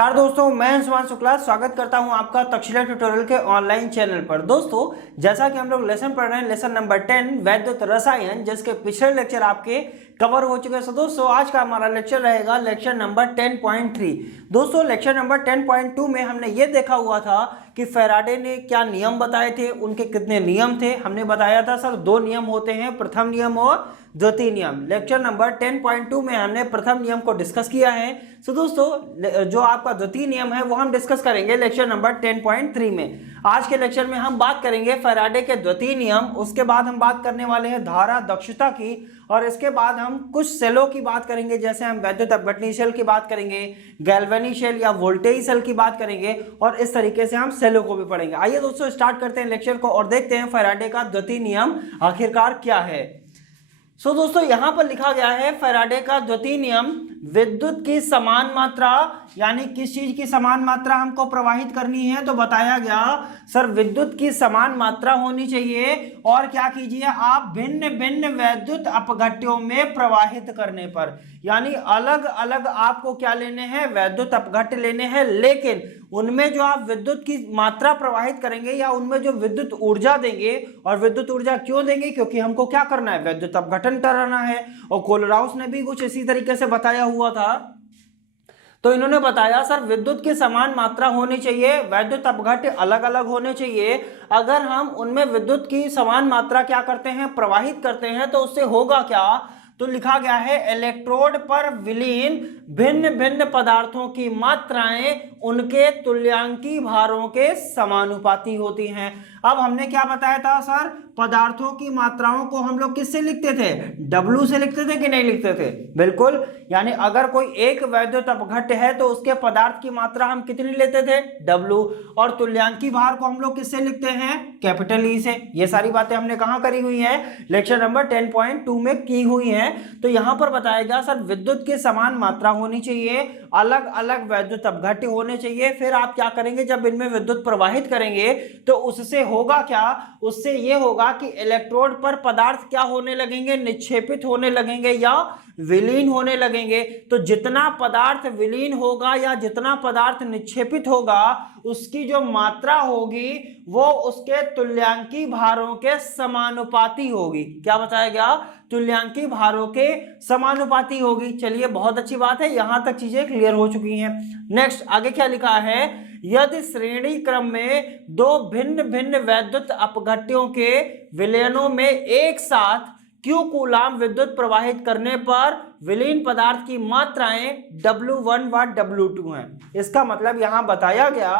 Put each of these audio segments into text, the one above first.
नमस्कार दोस्तों, मैं अंशुमान शुक्ला स्वागत करता हूं आपका तक्षशिला ट्यूटोरियल के ऑनलाइन चैनल पर। दोस्तों, जैसा कि हम लोग लेसन पढ़ रहे हैं, लेसन नंबर 10 वैद्युत रसायन, जिसके पिछले लेक्चर आपके कवर हो चुके हैं। सो दोस्तों, आज का हमारा लेक्चर रहेगा लेक्चर नंबर 10.3। दोस्तों, लेक्चर नंबर 10.2 में हमने ये देखा हुआ था कि फैराडे ने क्या नियम बताए थे, उनके कितने नियम थे। हमने बताया था सर 2 नियम होते हैं, प्रथम नियम और द्वितीय नियम। लेक्चर नंबर 10.2 में हमने प्रथम नियम को डिस्कस किया है। सो दोस्तों, जो आपका द्वितीय नियम है वो हम डिस्कस करेंगे लेक्चर नंबर 10.3 में। आज के लेक्चर में हम बात करेंगे फैराडे के द्वितीय नियम, उसके बाद हम बात करने वाले हैं धारा दक्षता की, और इसके बाद हम कुछ सेलों की बात करेंगे, जैसे हम वैद्युत अपघटनी सेल की बात करेंगे, गैल्वेनी सेल या वोल्टेज सेल की बात करेंगे, और इस तरीके से हम सेलों को भी पढ़ेंगे। आइए दोस्तों, स्टार्ट करते हैं लेक्चर को और देखते हैं फैराडे का द्वितीय नियम आखिरकार क्या है। सो दोस्तों, यहां पर लिखा गया है फैराडे का द्वितीय नियम, विद्युत की समान मात्रा, यानी किस चीज की समान मात्रा हमको प्रवाहित करनी है, तो बताया गया सर विद्युत की समान मात्रा होनी चाहिए, और क्या कीजिए आप भिन्न भिन्न वैद्युत अपघट्यों में प्रवाहित करने पर, यानी अलग अलग आपको क्या लेने हैं, वैद्युत अपघट्य लेने हैं, लेकिन उनमें जो आप विद्युत की मात्रा प्रवाहित करेंगे या उनमें जो विद्युत ऊर्जा देंगे, और विद्युत ऊर्जा क्यों देंगे, क्योंकि हमको क्या करना है, वैद्युत अपघटन कराना है। और कोलराउस ने भी कुछ इसी तरीके से बताया हुआ था। तो इन्होंने बताया सर विद्युत की समान मात्रा होनी चाहिए, वैद्युत अपघट्य अलग अलग होने चाहिए। अगर हम उनमें विद्युत की समान मात्रा क्या करते हैं, प्रवाहित करते हैं, तो उससे होगा क्या, तो लिखा गया है इलेक्ट्रोड पर विलीन भिन्न भिन्न पदार्थों की मात्राएं उनके तुल्यांकी भारों के समानुपाती होती हैं। अब हमने क्या बताया था सर, पदार्थों की मात्राओं को हम लोग किससे लिखते थे, W से लिखते थे कि नहीं लिखते थे, बिल्कुल। यानी अगर कोई एक वैद्युत अपघट्य है तो उसके पदार्थ की मात्रा हम कितनी लेते थे, W, और तुल्यांकी भार को हम लोग किससे लिखते हैं, कैपिटल E से। ये सारी बातें हमने कहां करी हुई है, लेक्चर नंबर 10.2 में की हुई है। तो यहां पर बताया गया सर विद्युत की समान मात्रा होनी चाहिए, अलग अलग वैद्युत अपघट्य होने चाहिए। फिर आप क्या करेंगे, जब इनमें विद्युत प्रवाहित करेंगे तो उससे होगा क्या, उससे ये होगा कि इलेक्ट्रोड पर पदार्थ क्या होने लगेंगे, निक्षेपित होने लगेंगे या विलीन होने लगेंगे। तो जितना पदार्थ विलीन होगा या जितना पदार्थ निक्षेपित होगा, उसकी जो मात्रा होगी वो उसके तुल्यांकी भारों के समानुपाती होगी। क्या बताया गया, तुल्यांकी भारों के समानुपाती होगी। चलिए, बहुत अच्छी बात है, यहां तक चीजें क्लियर हो चुकी हैं। नेक्स्ट आगे क्या लिखा है, यदि श्रेणी क्रम में दो भिन्न भिन्न वैद्युत अपघट्यों के विलयनों में एक साथ Q कूलाम विद्युत प्रवाहित करने पर विलीन पदार्थ की मात्राएं W1 व W2 हैं। इसका मतलब यहां बताया गया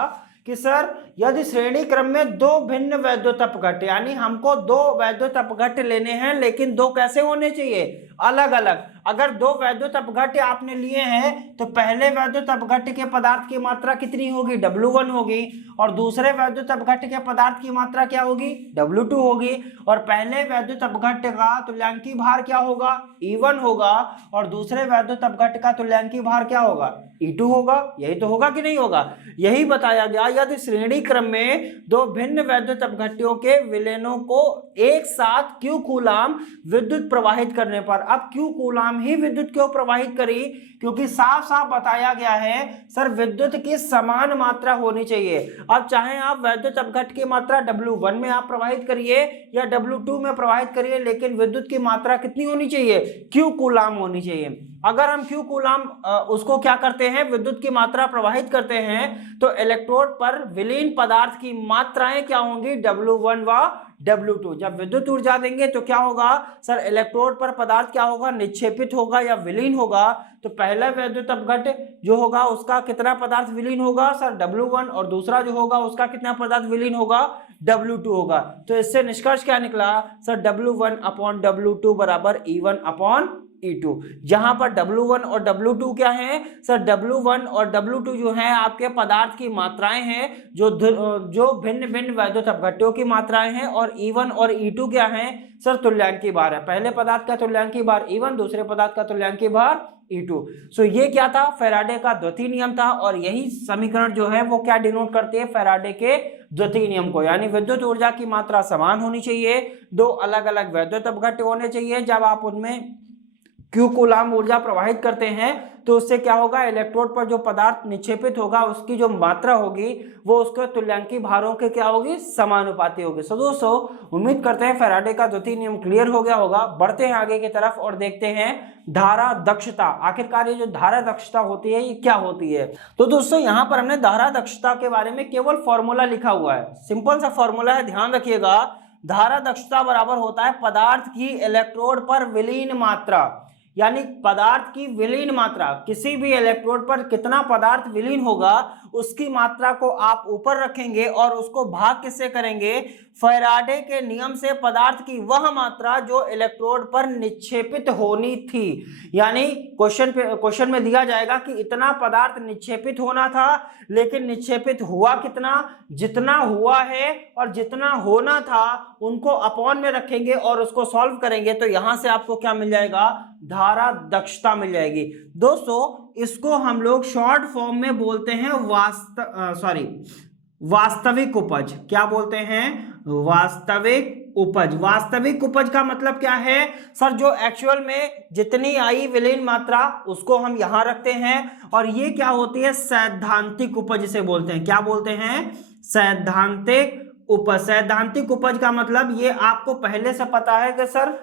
कि सर यदि श्रेणी क्रम में दो भिन्न वैद्युत अपघट्य, यानी हमको दो वैद्युत अपघट्य लेने हैं, लेकिन दो कैसे होने चाहिए, अलग अलग। अगर दो वैद्युत अपघट्य आपने लिए हैं तो पहले वैद्युत अपघट्य के पदार्थ की मात्रा कितनी होगी, W1 होगी, और दूसरे वैद्युत अपघट्य के पदार्थ की मात्रा क्या होगी, W2 होगी। और पहले वैद्युत अपघट्य का तुल्यांकी भार क्या होगा, E1 होगा, और दूसरे वैद्युत अपघट्य का तुल्यांकी भार क्या होगा, E2 होगा। यही तो होगा कि नहीं होगा, यही बताया गया। यदि श्रेणी क्रम में दो भिन्न वैद्युत अपघट्यों के विलयनों को एक साथ Q कूलाम विद्युत प्रवाहित करने पर, अब Q कूलाम ही विद्युत क्यों प्रवाहित करी, क्योंकि साफ साफ बताया गया है सर विद्युत की समान मात्रा होनी चाहिए। अब चाहे आप वैद्युत अपघट्य की मात्रा W1 में आप प्रवाहित करिए या W2 में प्रवाहित करिए, लेकिन विद्युत की मात्रा कितनी होनी चाहिए, Q कूलाम होनी चाहिए। अगर हम Q कूलाम उसको क्या करते हैं, विद्युत की मात्रा प्रवाहित करते हैं, तो इलेक्ट्रोड पर विलीन पदार्थ की मात्राएं क्या होंगी, W1 व W2। जब विद्युत ऊर्जा देंगे तो क्या होगा सर, इलेक्ट्रोड पर पदार्थ क्या होगा, निक्षेपित होगा या विलीन होगा। तो पहला वैद्युत अपघट्य जो होगा उसका कितना पदार्थ विलीन होगा सर, W1, और दूसरा जो होगा उसका कितना पदार्थ विलीन होगा, W2 होगा। तो इससे निष्कर्ष क्या निकला सर, W1 अपॉन W2 बराबर E1 अपॉन E2। जहां पर W1 और W2 क्या है सर, W1 और W2 जो है आपके पदार्थ की मात्राएं हैं, जो भिन्न भिन्न वैद्युत अपघट्यों की मात्राएं हैं, और E1 और E2 क्या है सर, तुल्यांकी भार है। पहले पदार्थ का तुल्यांकी भार E1, दूसरे पदार्थ का तुल्यांकी भार E2। सो ये क्या था, फैराडे का द्वितीय नियम था, और यही समीकरण जो है वो क्या डिनोट करते हैं, फैराडे के द्वितीय नियम को। यानी विद्युत ऊर्जा की मात्रा समान होनी चाहिए, दो अलग अलग वैद्युत अपघट्य होने चाहिए। जब आप उनमें Q कूलाम ऊर्जा प्रवाहित करते हैं तो उससे क्या होगा, इलेक्ट्रोड पर जो पदार्थ निक्षेपित होगा उसकी जो मात्रा होगी वो उसके तुल्यांकी भारों के क्या होगी, समानुपाती होगी। सो दोस्तों उम्मीद करते हैं फैराडे का द्वितीय नियम क्लियर हो गया होगा। बढ़ते हैं आगे की तरफ और देखते हैं धारा दक्षता। आखिरकार ये जो धारा दक्षता होती है ये क्या होती है। तो दोस्तों यहाँ पर हमने धारा दक्षता के बारे में केवल फॉर्मूला लिखा हुआ है, सिंपल सा फॉर्मूला है, ध्यान रखिएगा। धारा दक्षता बराबर होता है पदार्थ की इलेक्ट्रोड पर विलीन मात्रा, यानी पदार्थ की विलीन मात्रा, किसी भी इलेक्ट्रोड पर कितना पदार्थ विलीन होगा उसकी मात्रा को आप ऊपर रखेंगे और उसको भाग किससे करेंगे, फैराडे के नियम से पदार्थ की वह मात्रा जो इलेक्ट्रोड पर निक्षेपित होनी थी। यानी क्वेश्चन में दिया जाएगा कि इतना पदार्थ निक्षेपित होना था, लेकिन निक्षेपित हुआ कितना, जितना हुआ है और जितना होना था उनको अपॉन में रखेंगे और उसको सॉल्व करेंगे तो यहां से आपको क्या मिल जाएगा, धारा दक्षता मिल जाएगी। दोस्तों इसको हम लोग शॉर्ट फॉर्म में बोलते हैं वास्तविक उपज। क्या बोलते हैं, वास्तविक उपज। वास्तविक उपज का मतलब क्या है सर, जो एक्चुअल में जितनी आई विलीन मात्रा उसको हम यहां रखते हैं, और ये क्या होती है, सैद्धांतिक उपज इसे बोलते हैं। क्या बोलते हैं, सैद्धांतिक उपज। सैद्धांतिक उपज का मतलब ये आपको पहले से पता है कि सर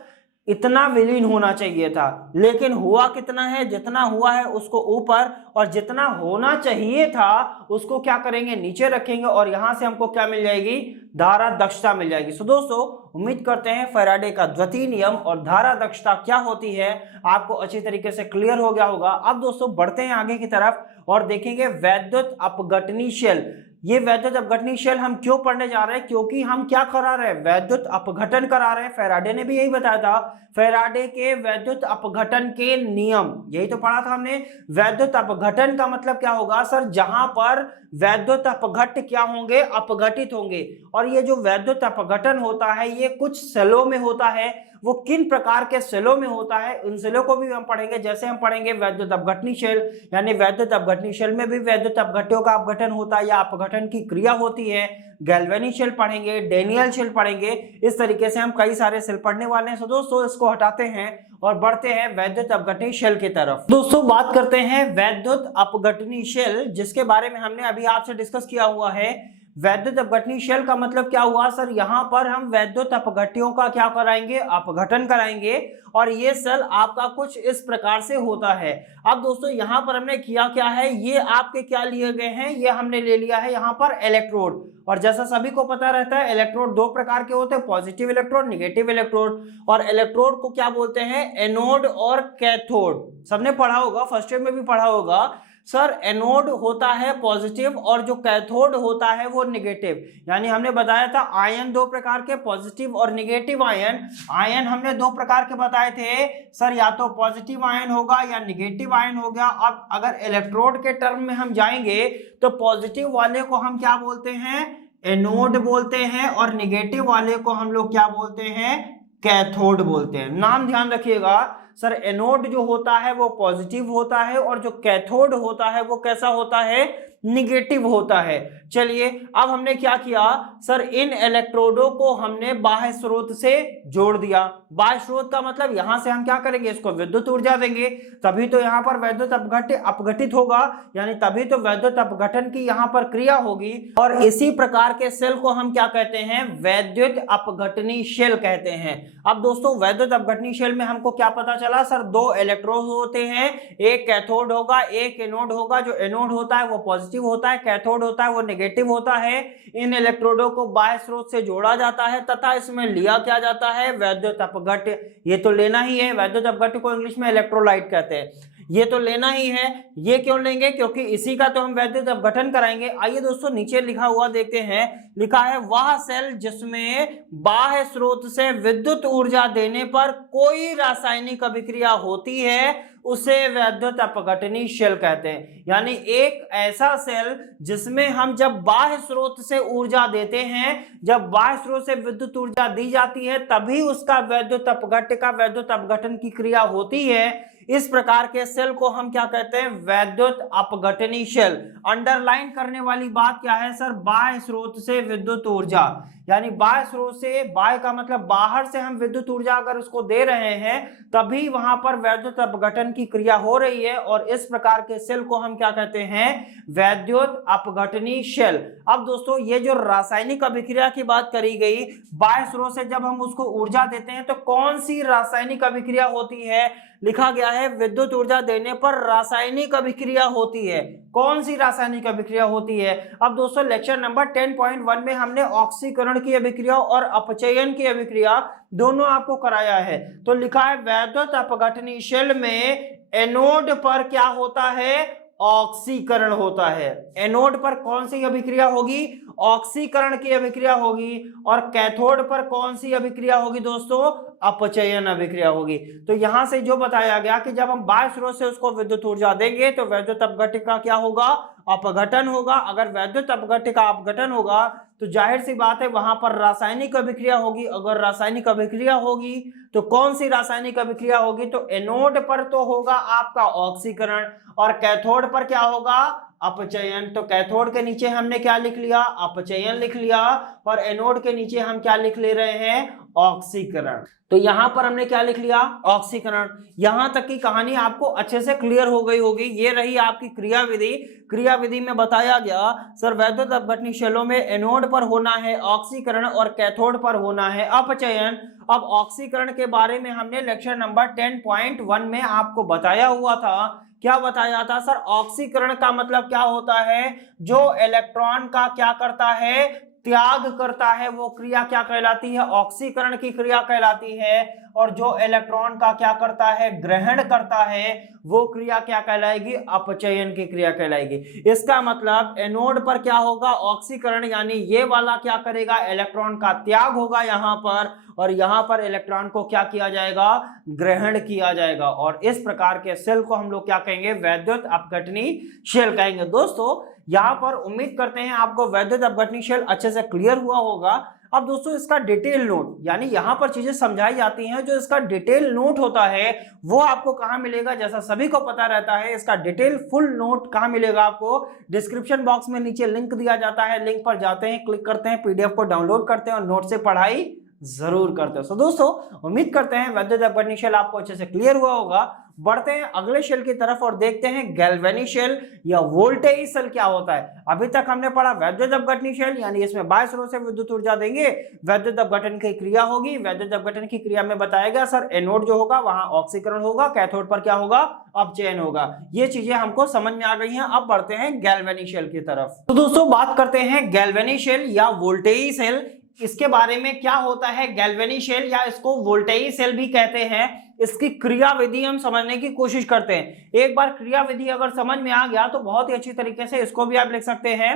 इतना विलीन होना चाहिए था, लेकिन हुआ कितना है, जितना हुआ है उसको ऊपर, और जितना होना चाहिए था उसको क्या करेंगे, नीचे रखेंगे, और यहां से हमको क्या मिल जाएगी, धारा दक्षता मिल जाएगी। सो दोस्तों उम्मीद करते हैं फैराडे का द्वितीय नियम और धारा दक्षता क्या होती है आपको अच्छी तरीके से क्लियर हो गया होगा। अब दोस्तों बढ़ते हैं आगे की तरफ और देखेंगे वैद्युत अपघटनी शेल। ये वैद्युत अपघटनी शेल हम क्यों पढ़ने जा रहे हैं, क्योंकि हम क्या करा रहे हैं, वैद्युत अपघटन करा रहे हैं। फैराडे ने भी यही बताया था, फैराडे के वैद्युत अपघटन के नियम, यही तो पढ़ा था हमने। वैद्युत अपघटन का मतलब क्या होगा सर, जहां पर वैद्युत अपघट्य क्या होंगे, अपघटित होंगे। और ये जो वैद्युत अपघटन होता है ये कुछ सेलों में होता है। वो किन प्रकार के सेलों में होता है उन सेलों को भी हम पढ़ेंगे। जैसे हम पढ़ेंगे वैद्युत अपघटनी शेल, यानी वैद्युत अपघटनी शेल में भी वैद्युत अपघट्यों का अपघटन होता है या अपघटन की क्रिया होती है। गैल्वेनी शेल पढ़ेंगे, डेनियल शेल पढ़ेंगे, इस तरीके से हम कई सारे शेल पढ़ने वाले हैं। तो दोस्तों इसको हटाते हैं और बढ़ते हैं वैद्युत अपघटनी शेल की तरफ। दोस्तों बात करते हैं वैद्युत अपघटनी शेल, जिसके बारे में हमने अभी आपसे डिस्कस किया हुआ है। वैद्युत अपघटनी शेल का मतलब क्या हुआ सर, यहां पर हम वैद्युत अपघट्यों का क्या कराएंगे, अपघटन कराएंगे, और ये सेल आपका कुछ इस प्रकार से होता है। अब दोस्तों यहां पर हमने किया क्या है, ये आपके क्या लिए गए हैं, ये हमने ले लिया है यहां पर इलेक्ट्रोड। और जैसा सभी को पता रहता है इलेक्ट्रोड दो प्रकार के होते हैं, पॉजिटिव इलेक्ट्रोड, निगेटिव इलेक्ट्रोड। और इलेक्ट्रोड को क्या बोलते हैं, एनोड और कैथोड। सबने पढ़ा होगा, फर्स्ट ईयर में भी पढ़ा होगा सर, एनोड होता है पॉजिटिव और जो कैथोड होता है वो निगेटिव। यानी हमने बताया था आयन दो प्रकार के, पॉजिटिव और निगेटिव आयन। आयन हमने दो प्रकार के बताए थे सर, या तो पॉजिटिव आयन होगा या निगेटिव आयन होगा। अब अगर इलेक्ट्रोड के टर्म में हम जाएंगे तो पॉजिटिव वाले को हम क्या बोलते हैं, एनोड बोलते हैं, और निगेटिव वाले को हम लोग क्या बोलते हैं, कैथोड बोलते हैं। नाम ध्यान रखिएगा सर, एनोड जो होता है वो पॉजिटिव होता है और जो कैथोड होता है वो कैसा होता है, निगेटिव होता है। चलिए अब हमने क्या किया सर, इन इलेक्ट्रोडों को हमने बाह्य स्रोत से जोड़ दिया। बाह्य स्रोत का मतलब यहां से हम क्या करेंगे, इसको विद्युत ऊर्जा देंगे, तभी तो यहां पर वैद्युत अपघटित होगा, यानी तभी तो वैद्युत अपघटन की यहां पर क्रिया होगी। और इसी प्रकार के सेल को हम क्या कहते हैं, वैद्युत अपघटनी शेल कहते हैं। अब दोस्तों वैद्युत अपघटनी शेल में हमको क्या पता चला सर, दो इलेक्ट्रोड होते हैं, एक कैथोड होगा, एक एनोड होगा। जो एनोड होता है वो पॉजिटिव होता है, कैथोड होता है वो नेगेटिव होता है। इन इलेक्ट्रोडों को बाह्य स्रोत से जोड़ा जाता है तथा इसमें लिया क्या जाता है, वैद्युत अपघट्य। ये तो लेना ही है, वैद्युत अपघट्य को इंग्लिश में इलेक्ट्रोलाइट कहते हैं, ये तो लेना ही है। ये क्यों लेंगे, क्योंकि इसी का तो हम वैद्युत अपघटन कराएंगे। आइए दोस्तों नीचे लिखा हुआ देखते हैं, लिखा है वह सेल जिसमें बाह्य स्रोत से विद्युत ऊर्जा देने पर कोई रासायनिक अभिक्रिया होती है उसे वैद्युत अपघटनी शेल कहते हैं। यानी एक ऐसा सेल जिसमें हम जब बाह्य स्रोत से ऊर्जा देते हैं, जब बाह्य स्रोत से विद्युत ऊर्जा दी जाती है तभी उसका वैद्युत अपघट्य का वैद्युत अपघटन की क्रिया होती है। इस प्रकार के सेल को हम क्या कहते हैं, वैद्युत अपघटनी शेल। अंडरलाइन करने वाली बात क्या है सर, बाह्य स्रोत से विद्युत ऊर्जा, यानी बाह्य स्रोत से, बाह्य का मतलब बाहर से हम विद्युत ऊर्जा अगर उसको दे रहे हैं तभी वहां पर वैद्युत अपघटन की क्रिया हो रही है, और इस प्रकार के शेल को हम क्या कहते हैं, वैद्युत अपघटनी शेल। अब दोस्तों ये जो रासायनिक अभिक्रिया की बात करी गई, बाह्य स्रोत से जब हम उसको ऊर्जा देते हैं तो कौन सी रासायनिक अभिक्रिया होती है, लिखा गया है विद्युत ऊर्जा देने पर रासायनिक अभिक्रिया होती है। कौन सी रासायनिक अभिक्रिया होती है? अब दोस्तों लेक्चर नंबर 10.1 में हमने ऑक्सीकरण की अभिक्रिया और अपचयन की अभिक्रिया दोनों आपको कराया है। तो लिखा है वैद्युत अपघटनी शेल में एनोड पर क्या होता है, ऑक्सीकरण होता है। एनोड पर कौन सी अभिक्रिया होगी, ऑक्सीकरण की अभिक्रिया होगी, और कैथोड पर कौन सी अभिक्रिया होगी दोस्तों, अपचयन अभिक्रिया होगी। तो यहां से जो बताया गया कि जब हम बाह्य स्रोत से उसको विद्युत ऊर्जा देंगे तो वैद्युत अपघटन का क्या होगा, अपघटन होगा। अगर वैद्युत अपघटन का अपघटन होगा तो जाहिर सी बात है वहां पर रासायनिक अभिक्रिया होगी। अगर रासायनिक अभिक्रिया होगी तो कौन सी रासायनिक अभिक्रिया होगी, तो एनोड पर तो होगा आपका ऑक्सीकरण और कैथोड पर क्या होगा, अपचयन। तो कैथोड के नीचे हमने क्या लिख लिया, अपचयन लिख लिया, और एनोड के नीचे हम क्या लिख ले रहे हैं, ऑक्सीकरण। तो यहां पर हमने क्या लिख लिया, ऑक्सीकरण। यहां तक की कहानी आपको अच्छे से क्लियर हो गई होगी। ये रही आपकी क्रियाविधि। क्रियाविधि में बताया गया सर वैद्युत अपघटनी शेलों में एनोड पर होना है ऑक्सीकरण और कैथोड पर होना है अपचयन। अब ऑक्सीकरण के बारे में हमने लेक्चर नंबर 10.1 में आपको बताया हुआ था। क्या बताया था सर, ऑक्सीकरण का मतलब क्या होता है, जो इलेक्ट्रॉन का क्या करता है, त्याग करता है, वो क्रिया क्या कहलाती है, ऑक्सीकरण की क्रिया कहलाती है। और जो इलेक्ट्रॉन का क्या करता है, ग्रहण करता है, वो क्रिया क्या कहलाएगी, अपचयन की क्रिया कहलाएगी। इसका मतलब एनोड पर क्या होगा, ऑक्सीकरण, यानी ये वाला क्या करेगा, इलेक्ट्रॉन का त्याग होगा यहां पर, और यहां पर इलेक्ट्रॉन को क्या किया जाएगा, ग्रहण किया जाएगा। और इस प्रकार के शेल को हम लोग क्या कहेंगे, वैद्युत अपघटनी शेल कहेंगे। दोस्तों यहां पर उम्मीद करते हैं आपको वैद्युत अपघटनी शेल अच्छे से क्लियर हुआ होगा। अब दोस्तों इसका डिटेल नोट, यानी यहां पर चीजें समझाई जाती हैं, जो इसका डिटेल नोट होता है वो आपको कहां मिलेगा, जैसा सभी को पता रहता है इसका डिटेल फुल नोट कहां मिलेगा आपको, डिस्क्रिप्शन बॉक्स में नीचे लिंक दिया जाता है। लिंक पर जाते हैं, क्लिक करते हैं, पीडीएफ को डाउनलोड करते हैं और नोट से पढ़ाई जरूर करते हो। तो दोस्तों उम्मीद करते हैं वैद्युत अपघटनी शेल आपको अच्छे से क्लियर हुआ होगा। बढ़ते हैं अगले शेल की तरफ और देखते हैं गैल्वेनिक शेल या वोल्टेज शेल क्या होता है। अभी तक हमने पढ़ा वैद्युत अपघटनी शेल, यानी इसमें बाह्य स्रोत से विद्युत ऊर्जा देंगे, वैद्युत अपघटन की क्रिया होगी। वैद्युत अपघटन की क्रिया में बताया गया सर एनोड जो होगा वहां ऑक्सीकरण होगा, कैथोड पर क्या होगा, अपचयन होगा। ये चीजें हमको समझ में आ गई हैं। अब बढ़ते हैं गैल्वेनिक शेल की तरफ। तो दोस्तों बात करते हैं गैल्वेनिक शेल या वोल्टेज शेल। इसके बारे में क्या होता है गैल्वेनिक शेल, या इसको वोल्टेज शेल भी कहते हैं। इसकी क्रियाविधि हम समझने की कोशिश करते हैं। एक बार क्रियाविधि अगर समझ में आ गया तो बहुत ही अच्छी तरीके से इसको भी आप लिख सकते हैं।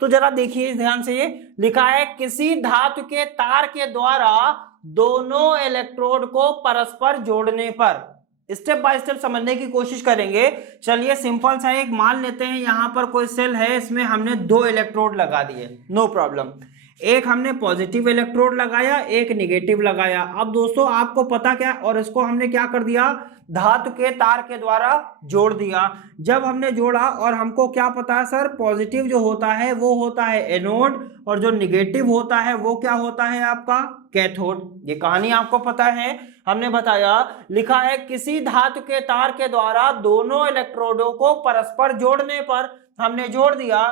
तो जरा देखिए ध्यान से, ये लिखा है किसी धातु के तार के द्वारा दोनों इलेक्ट्रोड को परस्पर जोड़ने पर। स्टेप बाय स्टेप समझने की कोशिश करेंगे। चलिए सिंपल सा एक मान लेते हैं, यहां पर कोई सेल है, इसमें हमने 2 इलेक्ट्रोड लगा दिए, नो प्रॉब्लम। एक हमने पॉजिटिव इलेक्ट्रोड लगाया, एक नेगेटिव लगाया। अब दोस्तों आपको पता क्या, और इसको हमने क्या कर दिया, धातु के तार के द्वारा जोड़ दिया। जब हमने जोड़ा और हमको क्या पता है सर, पॉजिटिव जो होता है वो होता है एनोड, और जो नेगेटिव होता है वो क्या होता है आपका कैथोड। ये कहानी आपको पता है, हमने बताया। लिखा है किसी धातु के तार के द्वारा दोनों इलेक्ट्रोडों को परस्पर जोड़ने पर, हमने जोड़ दिया।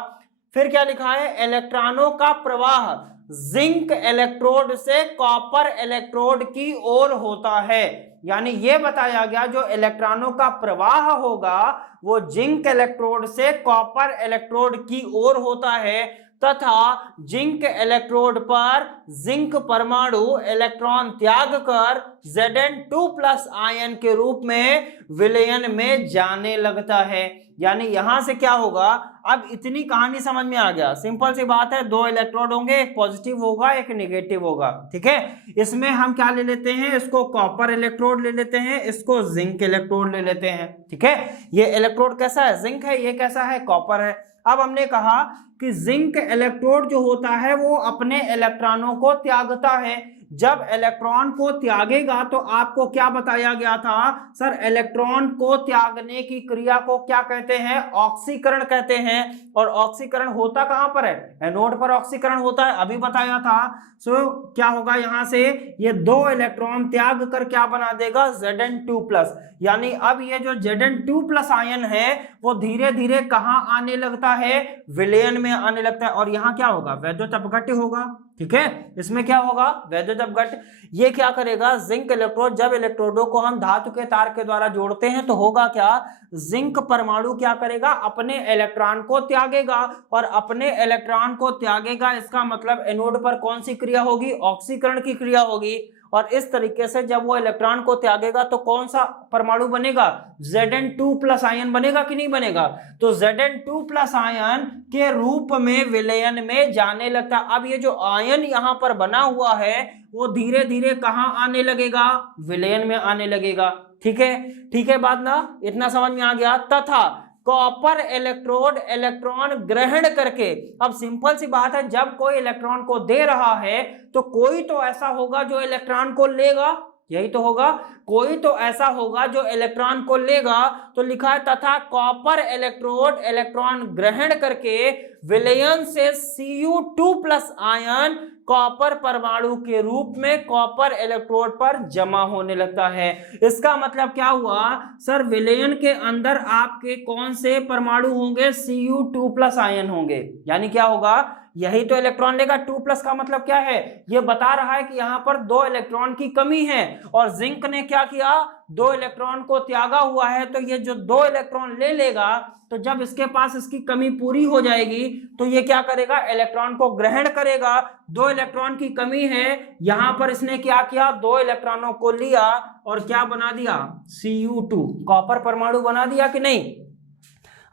फिर क्या लिखा है, इलेक्ट्रॉनों का प्रवाह जिंक इलेक्ट्रोड से कॉपर इलेक्ट्रोड की ओर होता है। यानी ये बताया गया जो इलेक्ट्रॉनों का प्रवाह होगा वो जिंक इलेक्ट्रोड से कॉपर इलेक्ट्रोड की ओर होता है, तथा जिंक इलेक्ट्रोड पर जिंक परमाणु इलेक्ट्रॉन त्याग कर Zn2+ आयन के रूप में विलयन में जाने लगता है। यानी यहां से क्या होगा, अब इतनी कहानी समझ में आ गया। सिंपल सी बात है, 2 इलेक्ट्रोड होंगे, एक पॉजिटिव होगा एक नेगेटिव होगा, ठीक है। इसमें हम क्या ले लेते हैं, इसको कॉपर इलेक्ट्रोड ले लेते हैं, इसको जिंक इलेक्ट्रोड ले लेते हैं, ठीक है। ये इलेक्ट्रोड कैसा है, जिंक है, ये कैसा है, कॉपर है। अब हमने कहा कि जिंक इलेक्ट्रोड जो होता है वो अपने इलेक्ट्रॉनों को त्यागता है, जब इलेक्ट्रॉन को त्यागेगा तो आपको क्या बताया गया था सर, इलेक्ट्रॉन को त्यागने की क्रिया को क्या कहते हैं, ऑक्सीकरण कहते हैं। और ऑक्सीकरण होता कहां पर है, एनोड पर ऑक्सीकरण होता है, अभी बताया था। सो क्या होगा, यहां से ये 2 इलेक्ट्रॉन त्याग कर क्या बना देगा, Zn2+। यानी अब ये जो Zn2+ आयन है वो धीरे धीरे कहां आने लगता है, विलयन में आने लगता है। और यहां क्या होगा, वैद्युत अपघट्य होगा। ठीक है, इसमें क्या होगा, वैद्युत अपघट्य। ये क्या करेगा, जिंक इलेक्ट्रोड, जब इलेक्ट्रोडों को हम धातु के तार के द्वारा जोड़ते हैं तो होगा क्या, जिंक परमाणु क्या करेगा, अपने इलेक्ट्रॉन को त्यागेगा। और अपने इलेक्ट्रॉन को त्यागेगा इसका मतलब एनोड पर कौन सी क्रिया होगी, ऑक्सीकरण की क्रिया होगी। और इस तरीके से जब वो इलेक्ट्रॉन को त्यागेगा तो कौन सा परमाणु बनेगा, Zn2+ आयन बनेगा कि नहीं बनेगा। तो Zn2+ आयन के रूप में विलयन में जाने लगता। अब ये जो आयन यहां पर बना हुआ है वो धीरे धीरे कहां आने लगेगा, विलयन में आने लगेगा। ठीक है बात ना, इतना समझ में आ गया। तथा कॉपर इलेक्ट्रोड इलेक्ट्रॉन ग्रहण करके, अब सिंपल सी बात है, जब कोई इलेक्ट्रॉन को दे रहा है तो कोई तो ऐसा होगा जो इलेक्ट्रॉन को लेगा, यही तो होगा, कोई तो ऐसा होगा जो इलेक्ट्रॉन को लेगा। तो लिखा है तथा कॉपर इलेक्ट्रोड इलेक्ट्रॉन ग्रहण करके विलयन से Cu2+ आयन कॉपर परमाणु के रूप में कॉपर इलेक्ट्रोड पर जमा होने लगता है। इसका मतलब क्या हुआ सर, विलयन के अंदर आपके कौन से परमाणु होंगे, Cu2+ आयन होंगे। यानी क्या होगा, यही तो इलेक्ट्रॉन लेगा। 2+ का मतलब क्या है, ये बता रहा है कि यहां पर 2 इलेक्ट्रॉन की कमी है और जिंक ने क्या किया, 2 इलेक्ट्रॉन को त्यागा हुआ है। तो ये जो 2 इलेक्ट्रॉन ले लेगा तो जब इसके पास इसकी कमी पूरी हो जाएगी तो ये क्या करेगा, इलेक्ट्रॉन को ग्रहण करेगा। 2 इलेक्ट्रॉन की कमी है, यहां पर इसने क्या किया, 2 इलेक्ट्रॉनों को लिया और क्या बना दिया, Cu2 कॉपर परमाणु बना दिया कि नहीं।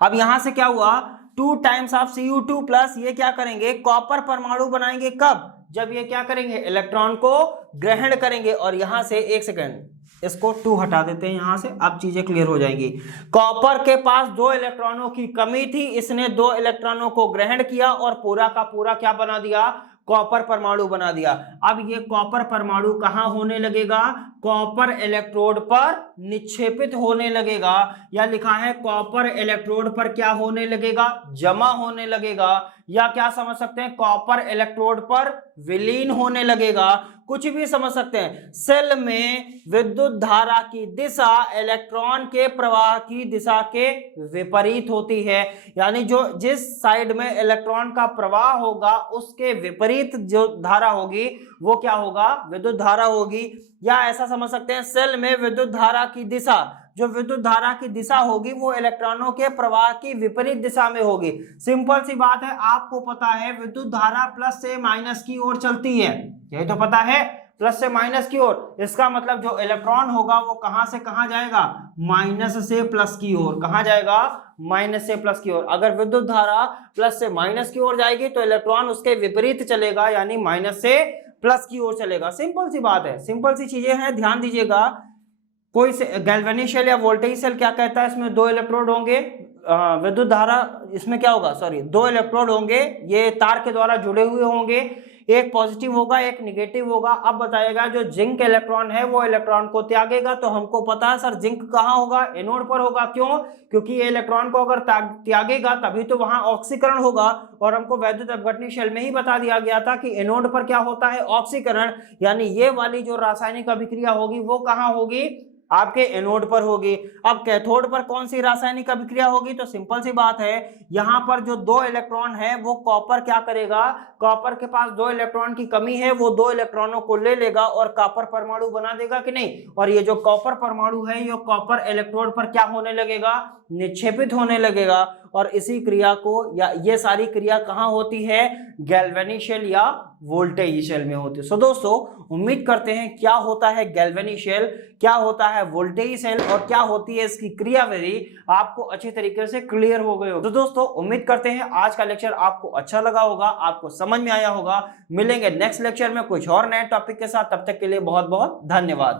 अब यहां से क्या हुआ, 2 टाइम्स ऑफ Cu2+, ये क्या करेंगे, कॉपर परमाणु बनाएंगे। कब, जब ये क्या करेंगे, इलेक्ट्रॉन को ग्रहण करेंगे। और यहां से एक सेकेंड, इसको 2 हटा देते हैं यहां से, अब चीजें क्लियर हो जाएंगी। कॉपर के पास 2 इलेक्ट्रॉनों की कमी थी, इसने 2 इलेक्ट्रॉनों को ग्रहण किया और पूरा का पूरा क्या बना दिया, कॉपर परमाणु बना दिया। अब ये कॉपर परमाणु कहां होने लगेगा, कॉपर इलेक्ट्रोड पर निक्षेपित होने लगेगा। या लिखा है कॉपर इलेक्ट्रोड पर क्या होने लगेगा, जमा होने लगेगा। या क्या समझ सकते हैं, कॉपर इलेक्ट्रोड पर विलीन होने लगेगा, कुछ भी समझ सकते हैं। सेल में विद्युत धारा की दिशा इलेक्ट्रॉन के प्रवाह की दिशा के विपरीत होती है। यानी जो जिस साइड में इलेक्ट्रॉन का प्रवाह होगा उसके विपरीत जो धारा होगी वो क्या होगा, विद्युत धारा होगी। या ऐसा समझ सकते हैं, सेल में विद्युत धारा की दिशा, जो विद्युत धारा की दिशा होगी वो इलेक्ट्रॉनों के प्रवाह की विपरीत दिशा में होगी। सिंपल सी बात है, आपको पता है विद्युत धारा प्लस से माइनस की ओर चलती है, यही तो पता है, प्लस से माइनस की ओर। इसका मतलब जो इलेक्ट्रॉन होगा वो कहां से कहां जाएगा, माइनस से प्लस की ओर। कहां जाएगा, माइनस से प्लस की ओर। अगर विद्युत धारा प्लस से माइनस की ओर जाएगी तो इलेक्ट्रॉन उसके विपरीत चलेगा, यानी माइनस से प्लस की ओर चलेगा। सिंपल सी बात है, सिंपल सी चीजें हैं, ध्यान दीजिएगा। कोई गैल्वेनिक सेल या वोल्टेज सेल क्या कहता है, इसमें 2 इलेक्ट्रोड होंगे, विद्युत धारा इसमें क्या होगा, सॉरी 2 इलेक्ट्रोड होंगे, ये तार के द्वारा जुड़े हुए होंगे, एक पॉजिटिव होगा एक निगेटिव होगा। अब बताएगा जो जिंक इलेक्ट्रॉन है वो इलेक्ट्रॉन को त्यागेगा, तो हमको पता है सर जिंक कहाँ होगा, एनोड पर होगा। क्यों, क्योंकि ये इलेक्ट्रॉन को अगर त्यागेगा तभी तो वहां ऑक्सीकरण होगा। और हमको वैद्युत अपघटनी शेल में ही बता दिया गया था कि एनोड पर क्या होता है, ऑक्सीकरण। यानी ये वाली जो रासायनिक अभिक्रिया होगी वो कहाँ होगी, आपके एनोड पर होगी। अब कैथोड पर कौन सी रासायनिक अभिक्रिया होगी, तो सिंपल सी बात है, यहां पर जो 2 इलेक्ट्रॉन है वो कॉपर क्या करेगा, कॉपर के पास 2 इलेक्ट्रॉन की कमी है, वो 2 इलेक्ट्रॉनों को ले लेगा और कॉपर परमाणु बना देगा कि नहीं। और ये जो कॉपर परमाणु है ये कॉपर इलेक्ट्रोड पर क्या होने लगेगा, निक्षेपित होने लगेगा। और इसी क्रिया को या ये सारी क्रिया कहाँ होती है, गैल्वेनिक शेल या वोल्टेज शेल में होती है। सो दोस्तों उम्मीद करते हैं क्या होता है गैल्वेनिक शेल, क्या होता है वोल्टेज शेल और क्या होती है इसकी क्रियाविधि आपको अच्छी तरीके से क्लियर हो गए हो। तो दोस्तों उम्मीद करते हैं आज का लेक्चर आपको अच्छा लगा होगा, आपको समझ में आया होगा। मिलेंगे नेक्स्ट लेक्चर में कुछ और नए टॉपिक के साथ, तब तक के लिए बहुत बहुत धन्यवाद।